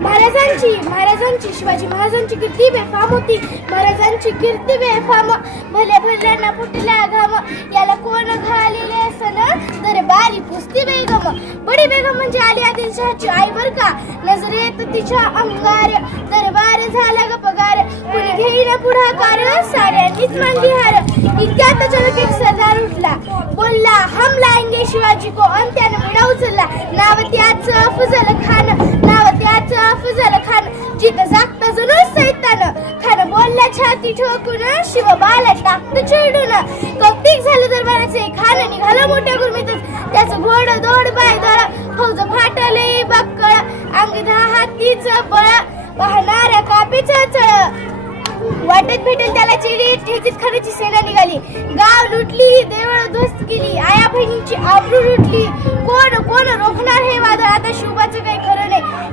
महाराजांची महाराजांची शिवाजी महाराजांची कीर्ती बेफाम होती. महाराजांची कीर्ती बेफाम. भले भल्यांना फुटल्या घाम. याला कोण घालेले सन दरबारी पुस्ती बेगम. बडी बेगम म्हणजे आली आदिलशहाची आई बर का? नजरेत तिच्या अंगार. दरबार झाला ग पगार. कुणी घेईना पुढाकार? साऱ्यांनीच मांगी हार इतक्यात अचानक एक सरदार उठला. बोलला हम लाएंगे शिवाजी को. अंत्यानं त्यानं मिळा उचलला नाव त्याच अफजल खान. नाव त्याच खान जिथं जागता जणू सैतान. खान बोलल्या छाती ठोकून शिव बाला टाकत चिडून. कौतिक झालं दरबाराचे खान निघालं मोठ्या गुरमीतच. त्याचं घोड दोड बाय दळ फौज फाटले बक्कळ. अंग दहा हातीचं बळ पाहणाऱ्या कापीचं चळ. वाटेत भेटेल त्याला चिडी ठेचीत खऱ्याची सेना निघाली. गाव लुटली देवळ ध्वस्त केली आया बहिणीची आबरू लुटली. कोण कोण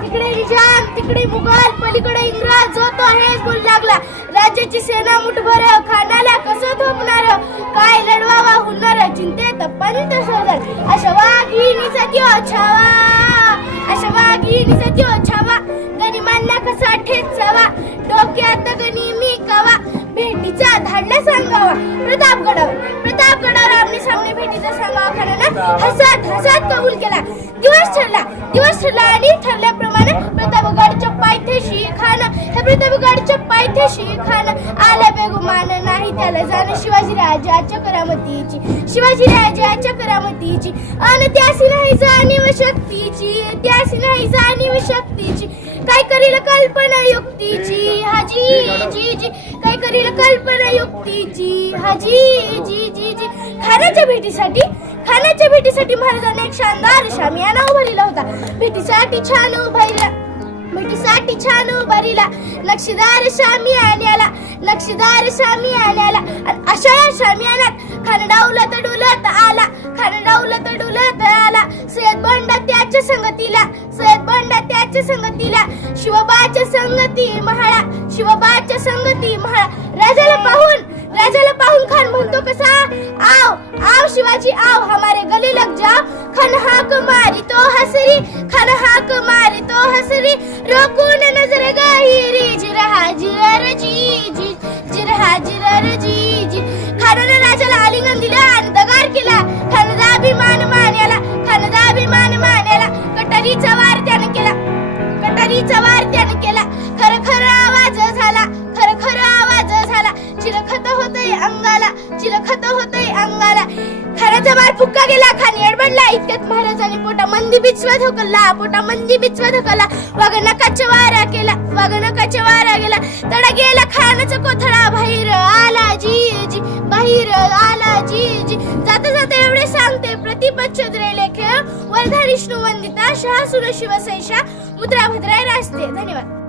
इकडे निजाम तिकडे मुघल पलीकडे इंग्रज जो तो हेच बोलू लागला. राज्याची सेना मुठभर खानाला कसं थोपणार? काय लढवावा हुनर चिंतेत पंत सरदार अशा वाघिणीचा त्यो छावा. अशा वाघिणीचा त्यो छावा. गनिमांना कसा ठेचावा डोक्यात गणी मी कावा? भेटीचा धाडला सांगावा. प्रतापगडावर प्रतापगडावर आमने सामने भेटीचा सांगावा. खानानं हसत हसत कबूल केला. दिवस ठरला दिवस ठरला आणि ठरल्याप्रमाणे प्रतापगडच्या पायथ्याशी खान हे प्रतापगडच्या पायथ्याशी खान आला बेगुमान नाही त्याला जाणं शिवाजी राजाच्या करामतीची शिवाजी राजाच्या करामतीची आणि त्यासी नाही जाणीव शक्तीची। त्यासी नाही जाणीव शक्तीची। काय करील कल्पना युक्तीची? हाजी जी जी। काय करील कल्पना युक्तीची? हाजी जी जी जी। खानाच्या भेटीसाठी खानाच्या भेटीसाठी महाराजांनी एक शानदार शामियाना उभारलेला होता। भेटीसाठी छान उभारला पाठी छान उभारीला नक्षीदार शामी आण्याला नक्षीदार शामी आण्याला आणि अशा शामियानात खान डावलत डुलत आला खान डावलत डुलत आला. सय्यद बंडा त्याच्या संगतीला सय्यद बंडा त्याच्या संगतीला. शिवबाच्या संगती महाळा शिवबाच्या संगती महाळा. राजाला पाहून राजाला पाहून खान म्हणतो कसा आव आव शिवाजी आव हमारे गले लग जाओ. खान हाक मारी तो हसरी खान हाक मारी तो हसरी रोकून नजर गाहिरी जिरहा चिरखत होते अंगाला. खराचा मार फुक्का गेला खान एडबडला इतक्यात महाराजांनी पोटा मंदी बिचवा धोकला पोटा मंदी बिचवा धोकला. वाग नकाच्या वारा केला वाग नकाच्या वारा गेला. तडा गेला खानाचा कोथळा बाहेर आला जी जी बाहेर आला जी जी जाता जाता एवढे सांगते प्रतिपच्छद्रे लेख. वर्धा विष्णू वंदिता शहासुर शिवसैषा मुद्रा भद्राय रास्ते धन्यवाद.